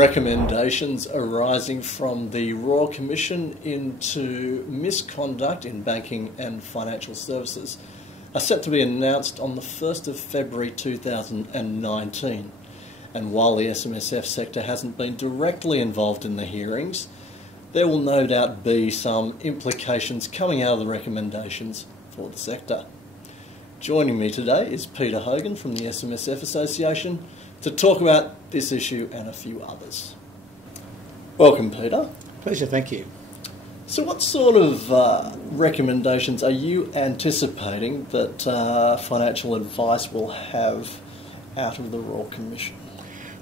recommendations arising from the Royal Commission into misconduct in banking and financial services are set to be announced on the 1st of February 2019. And while the SMSF sector hasn't been directly involved in the hearings, there will no doubt be some implications coming out of the recommendations for the sector. Joining me today is Peter Hogan from the SMSF Association to talk about this issue and a few others. Welcome, Peter. Pleasure, thank you. So what sort of recommendations are you anticipating that financial advice will have out of the Royal Commission?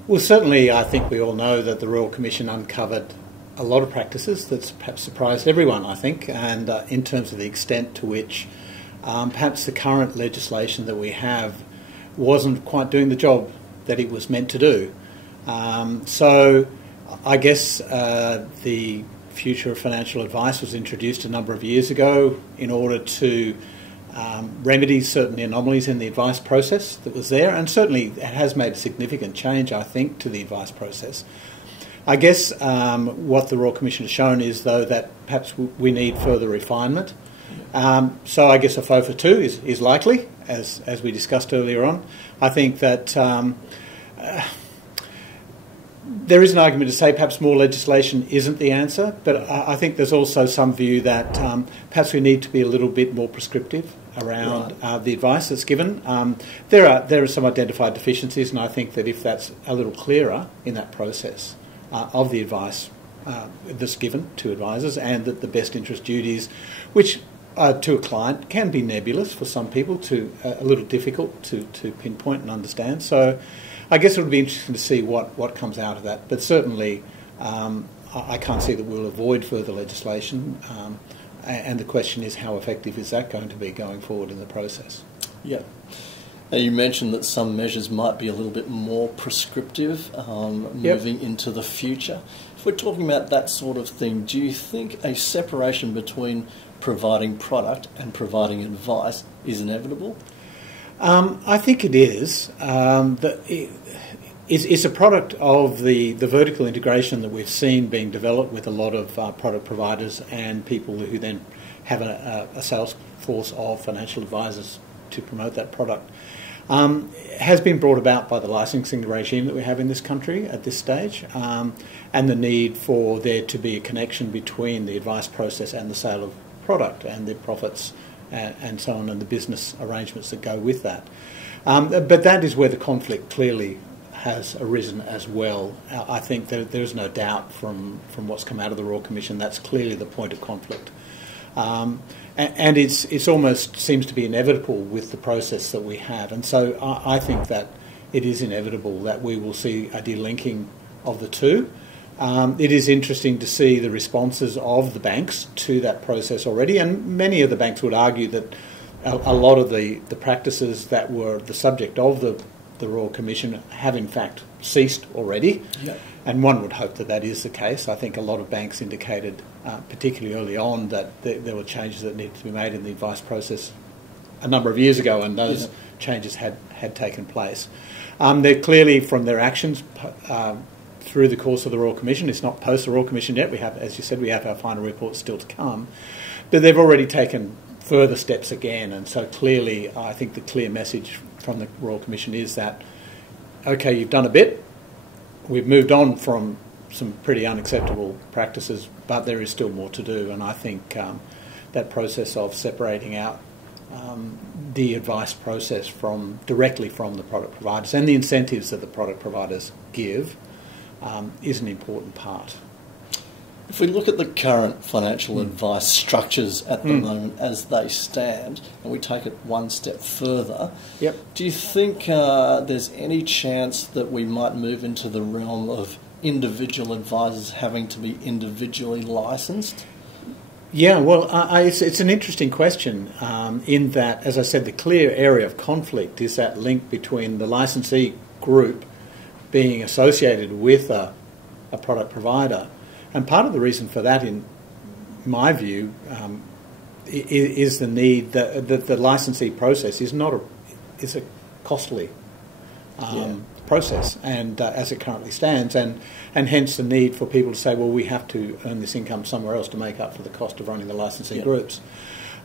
Well, certainly I think we all know that the Royal Commission uncovered a lot of practices that's perhaps surprised everyone, I think, and in terms of the extent to which perhaps the current legislation that we have wasn't quite doing the job that it was meant to do. So I guess the Future of Financial Advice was introduced a number of years ago in order to remedy certain anomalies in the advice process that was there, and certainly it has made a significant change, I think, to the advice process. I guess what the Royal Commission has shown is, though, that perhaps we need further refinement. So I guess a FOFA 2 is likely, as we discussed earlier on. I think that there is an argument to say perhaps more legislation isn't the answer, but I think there's also some view that perhaps we need to be a little bit more prescriptive around the advice that's given. There are some identified deficiencies, and I think that if that's a little clearer in that process of the advice that's given to advisors, and that the best interest duties, which to a client can be nebulous for some people, to a little difficult to pinpoint and understand. So I guess it would be interesting to see what comes out of that. But certainly I can't see that we'll avoid further legislation. And the question is, how effective is that going to be going forward in the process? Yeah. Now, you mentioned that some measures might be a little bit more prescriptive moving into the future. If we're talking about that sort of thing, do you think a separation between providing product and providing advice is inevitable? I think it is. It's a product of the vertical integration that we've seen being developed with a lot of product providers and people who then have a sales force of financial advisors to promote that product. Has been brought about by the licensing regime that we have in this country at this stage, and the need for there to be a connection between the advice process and the sale of product and the profits and so on, and the business arrangements that go with that. But that is where the conflict clearly has arisen as well. I think that there is no doubt from what's come out of the Royal Commission that's clearly the point of conflict. And it's almost seems to be inevitable with the process that we have. And so I think that it is inevitable that we will see a delinking of the two. It is interesting to see the responses of the banks to that process already, and many of the banks would argue that a lot of the practices that were the subject of the Royal Commission have in fact ceased already. Yep. And one would hope that that is the case. I think a lot of banks indicated, particularly early on, that there were changes that needed to be made in the advice process a number of years ago, and those changes had taken place. They're clearly, from their actions through the course of the Royal Commission, it's not post the Royal Commission yet, we have, as you said, we have our final report still to come, but they've already taken further steps again, and so clearly I think the clear message from the Royal Commission is that, okay, you've done a bit, we've moved on from some pretty unacceptable practices, but there is still more to do, and I think that process of separating out the advice process directly from the product providers and the incentives that the product providers give is an important part. If we look at the current financial advice structures at the moment as they stand, and we take it one step further, do you think there's any chance that we might move into the realm of individual advisors having to be individually licensed? Yeah, well, it's an interesting question in that, as I said, the clear area of conflict is that link between the licensee group being associated with a product provider. And part of the reason for that, in my view, is the need that the licensee process is a costly process, and as it currently stands, and hence the need for people to say, well, we have to earn this income somewhere else to make up for the cost of running the licensing groups.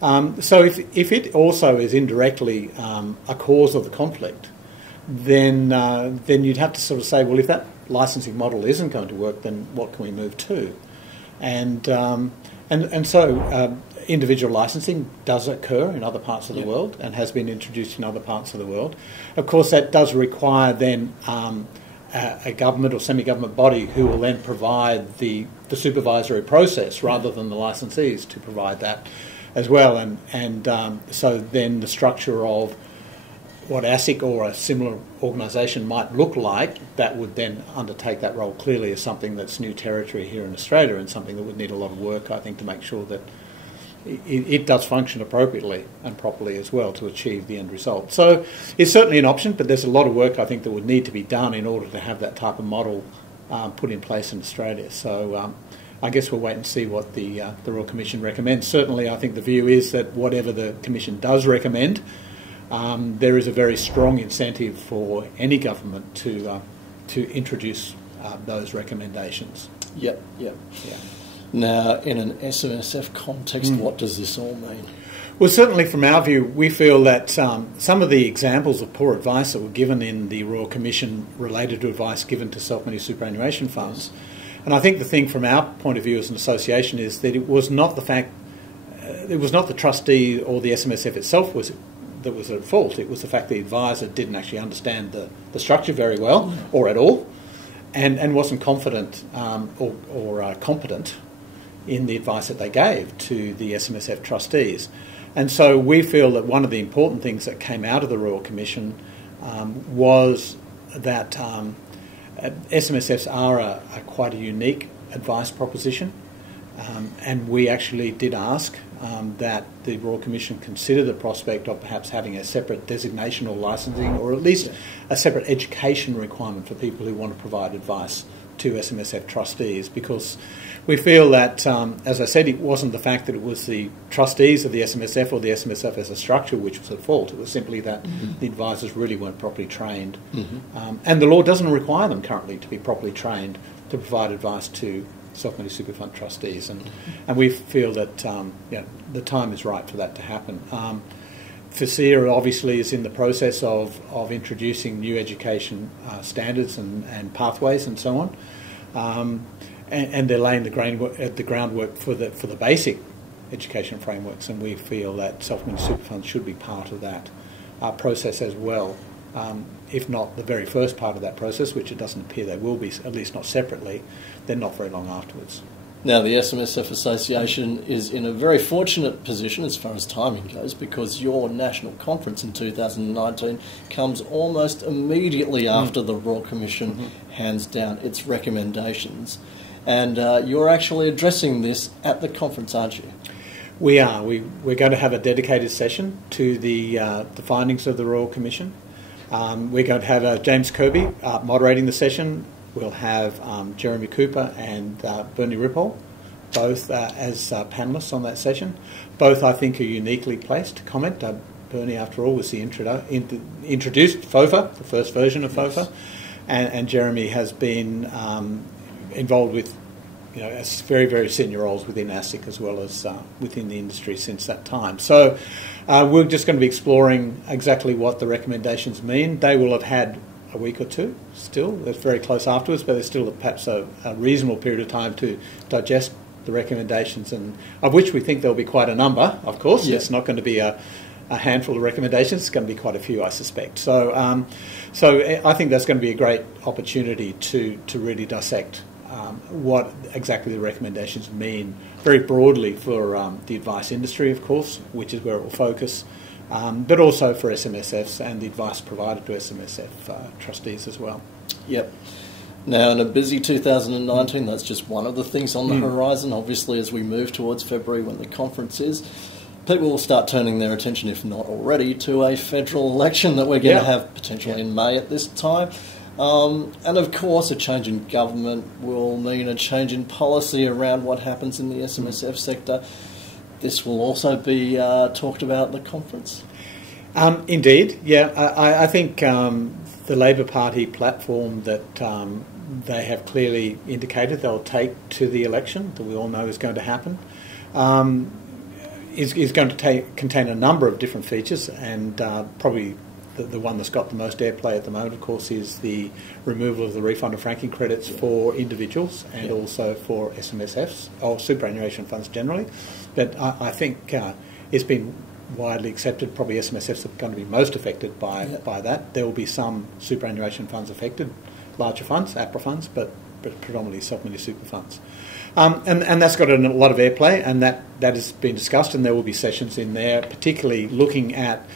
So if it also is indirectly a cause of the conflict, then you'd have to sort of say, well, if that licensing model isn't going to work, then what can we move to? And so individual licensing does occur in other parts of the world and has been introduced in other parts of the world. Of course, that does require then a government or semi-government body who will then provide the supervisory process rather than the licensees to provide that as well. And so then the structure of what ASIC or a similar organisation might look like, that would then undertake that role, clearly is something that's new territory here in Australia and something that would need a lot of work, I think, to make sure that it does function appropriately and properly as well to achieve the end result. So it's certainly an option, but there's a lot of work, I think, that would need to be done in order to have that type of model put in place in Australia. So I guess we'll wait and see what the Royal Commission recommends. Certainly, I think the view is that whatever the Commission does recommend, there is a very strong incentive for any government to introduce those recommendations. Yep. Now, in an SMSF context, what does this all mean? Well, certainly from our view, we feel that some of the examples of poor advice that were given in the Royal Commission related to advice given to self-managed superannuation funds, and I think the thing from our point of view as an association is that it was not the fact, it was not the trustee or the SMSF itself that was at fault. It was the fact the advisor didn't actually understand the structure very well or at all, and wasn't confident or competent in the advice that they gave to the SMSF trustees. And so we feel that one of the important things that came out of the Royal Commission was that SMSFs are quite a unique advice proposition, and we actually did ask that the Royal Commission consider the prospect of perhaps having a separate designation or licensing, or at least a separate education requirement for people who want to provide advice to SMSF trustees, because we feel that, as I said, it wasn't the fact that it was the trustees of the SMSF or the SMSF as a structure which was at fault. It was simply that the advisors really weren't properly trained. And the law doesn't require them currently to be properly trained to provide advice to self-managed super fund trustees. And we feel that the time is right for that to happen. FASEA obviously is in the process of introducing new education standards and pathways and so on. And they're laying the groundwork for the basic education frameworks, and we feel that self-managed super funds should be part of that process as well, if not the very first part of that process, which it doesn't appear they will be, at least not separately, then not very long afterwards. Now, the SMSF Association is in a very fortunate position as far as timing goes, because your national conference in 2019 comes almost immediately after the Royal Commission hands down its recommendations. And you're actually addressing this at the conference, aren't you? We are. We're going to have a dedicated session to the findings of the Royal Commission. We're going to have James Kirby moderating the session. We'll have Jeremy Cooper and Bernie Ripoll, both as panellists on that session. Both, I think, are uniquely placed to comment. Bernie, after all, was the introduced FOFA, the first version of FOFA, and Jeremy has been involved with as very, very senior roles within ASIC as well as within the industry since that time. So we're just going to be exploring exactly what the recommendations mean. They will have had a week or two still. That's very close afterwards, but there's still perhaps a reasonable period of time to digest the recommendations, and of which we think there'll be quite a number, of course. It's not going to be a handful of recommendations. It's going to be quite a few, I suspect. So I think that's going to be a great opportunity to really dissect what exactly the recommendations mean very broadly for the advice industry, of course, which is where it will focus, but also for SMSFs and the advice provided to SMSF trustees as well. Yep. Now, in a busy 2019, that's just one of the things on the horizon. Obviously, as we move towards February when the conference is, people will start turning their attention, if not already, to a federal election that we're going to have potentially in May at this time. And of course, a change in government will mean a change in policy around what happens in the SMSF sector. This will also be talked about at the conference. Indeed, yeah. I think the Labor Party platform that they have clearly indicated they'll take to the election, that we all know is going to happen, is going to contain a number of different features, and probably the one that's got the most airplay at the moment, of course, is the removal of the refund of franking credits for individuals and also for SMSFs, or superannuation funds generally. But I think it's been widely accepted, probably SMSFs are going to be most affected by that. There will be some superannuation funds affected, larger funds, APRA funds, but predominantly self-managed super funds. And that's got a lot of airplay, and that has been discussed, and there will be sessions in there, particularly looking at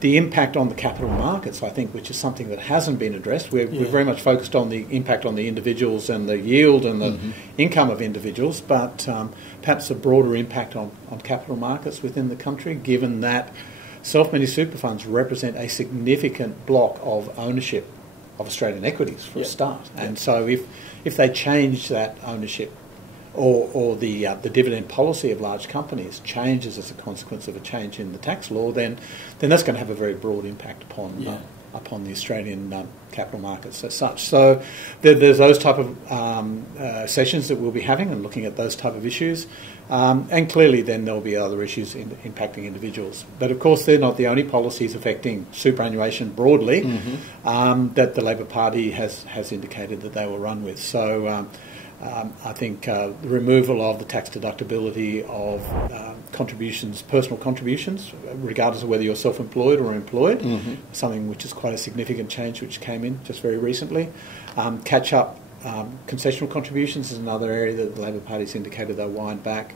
the impact on the capital markets, I think, which is something that hasn't been addressed. We're very much focused on the impact on the individuals and the yield and the income of individuals, but perhaps a broader impact on capital markets within the country, given that self-managed super funds represent a significant block of ownership of Australian equities for a start. And so if they change that ownership, or the dividend policy of large companies changes as a consequence of a change in the tax law, then that's going to have a very broad impact upon the Australian capital markets as such. So there's those type of sessions that we'll be having and looking at those type of issues. And clearly then there'll be other issues impacting individuals. But of course they're not the only policies affecting superannuation broadly that the Labor Party has indicated that they will run with. So I think the removal of the tax deductibility of contributions, personal contributions, regardless of whether you're self-employed or employed, something which is quite a significant change which came in just very recently. Catch-up concessional contributions is another area that the Labor Party's indicated they'll wind back.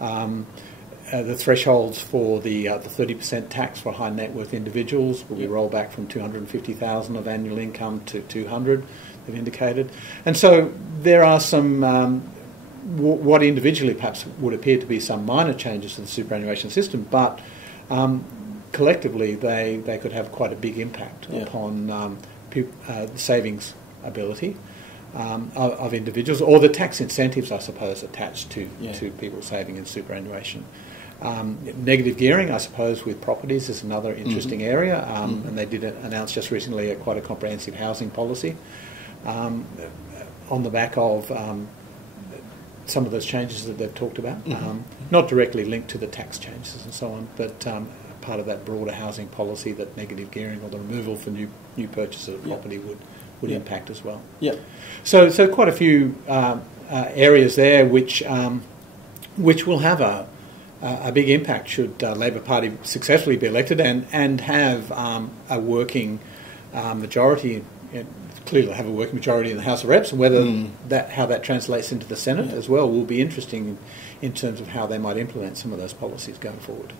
The thresholds for the 30% tax for high net worth individuals will be rolled back from $250,000 of annual income to $200,000, they've indicated. And so there are some, what individually perhaps would appear to be some minor changes to the superannuation system, but collectively they could have quite a big impact upon the savings ability of individuals, or the tax incentives, I suppose, attached to people saving in superannuation. Negative gearing, I suppose, with properties is another interesting area, and they did announce just recently quite a comprehensive housing policy on the back of some of those changes that they've talked about, not directly linked to the tax changes and so on, but part of that broader housing policy that negative gearing or the removal for new purchases of property would impact as well. So quite a few areas there which will have a big impact should Labor Party successfully be elected and have a working majority. Clearly have a working majority in the House of Reps, and whether how that translates into the Senate as well will be interesting in terms of how they might implement some of those policies going forward.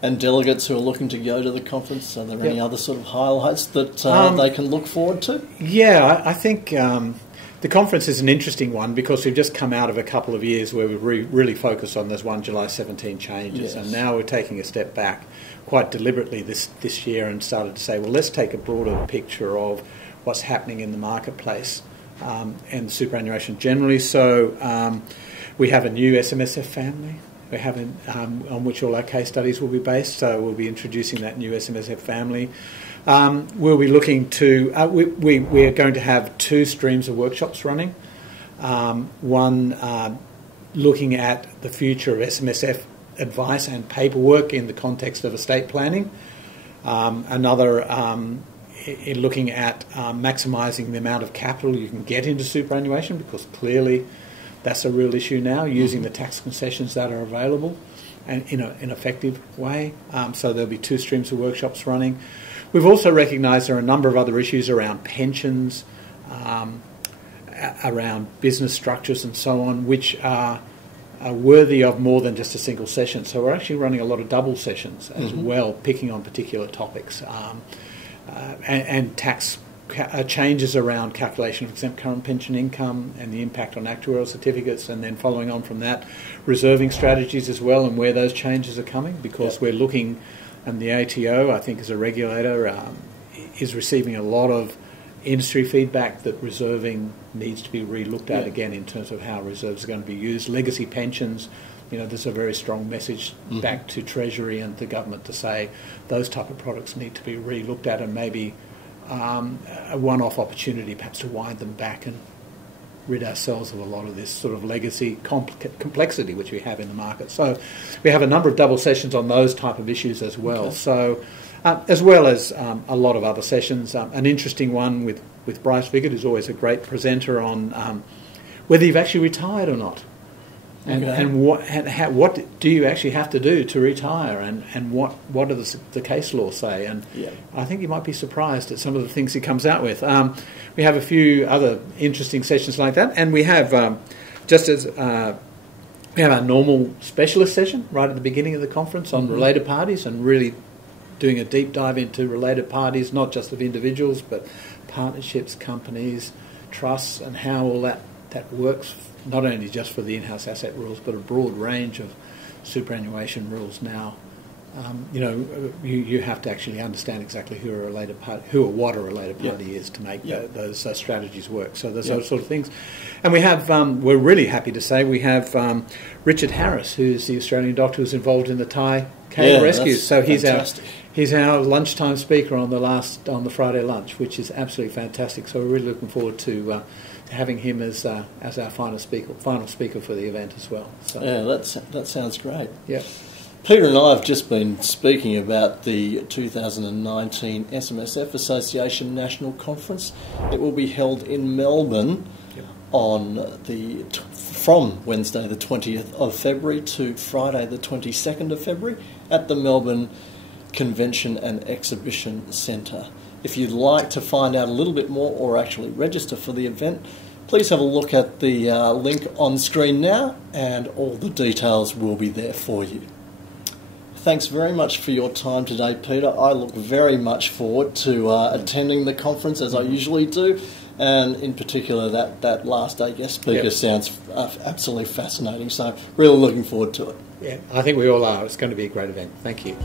And delegates who are looking to go to the conference, are there any other sort of highlights that they can look forward to? I think the conference is an interesting one because we've just come out of a couple of years where we've really focused on those 1 July 17 changes, and now we're taking a step back quite deliberately this year and started to say, well, let's take a broader picture of what's happening in the marketplace and superannuation generally. So we have a new SMSF family. We have on which all our case studies will be based. So we'll be introducing that new SMSF family. We'll be looking to we are going to have 2 streams of workshops running. One looking at the future of SMSF advice and paperwork in the context of estate planning. Another in looking at maximising the amount of capital you can get into superannuation, because clearly that's a real issue now, using the tax concessions that are available and in an effective way. So there'll be 2 streams of workshops running. We've also recognised there are a number of other issues around pensions, around business structures and so on, which are worthy of more than just a single session. So we're actually running a lot of double sessions as well, picking on particular topics and tax changes around calculation of exempt current pension income and the impact on actuarial certificates, and then following on from that, reserving strategies as well and where those changes are coming, because we're looking, and the ATO, I think as a regulator, is receiving a lot of industry feedback that reserving needs to be re-looked at again in terms of how reserves are going to be used. Legacy pensions, there's a very strong message back to Treasury and the government to say those type of products need to be re-looked at and maybe a one-off opportunity perhaps to wind them back and rid ourselves of a lot of this sort of legacy complexity which we have in the market. So we have a number of double sessions on those type of issues as well. Okay. So as well as a lot of other sessions. An interesting one with Bryce Vickett, who's always a great presenter on whether you've actually retired or not. And what do you actually have to do to retire, and what do the case laws say? And I think you might be surprised at some of the things he comes out with. We have a few other interesting sessions like that, and we have we have our normal specialist session right at the beginning of the conference on related parties, and really doing a deep dive into related parties, not just of individuals, but partnerships, companies, trusts, and how all that works, not only just for the in-house asset rules, but a broad range of superannuation rules now. You have to actually understand exactly who or what a related party is to make those strategies work. So there's those sort of things. And we have, we're really happy to say, we have Richard Harris, who's the Australian doctor who's involved in the Thai cave rescues. So he's our lunchtime speaker on the Friday lunch, which is absolutely fantastic. So we're really looking forward to having him as our final speaker for the event as well. So. Yeah, that sounds great. Yeah. Peter and I have just been speaking about the 2019 SMSF Association National Conference. It will be held in Melbourne from Wednesday the 20th of February to Friday the 22nd of February at the Melbourne Convention and Exhibition Centre. If you'd like to find out a little bit more or actually register for the event, please have a look at the link on screen now, and all the details will be there for you. Thanks very much for your time today, Peter. I look very much forward to attending the conference, as I usually do, and in particular that last day guest speaker sounds absolutely fascinating, so really looking forward to it. Yeah, I think we all are. It's going to be a great event. Thank you.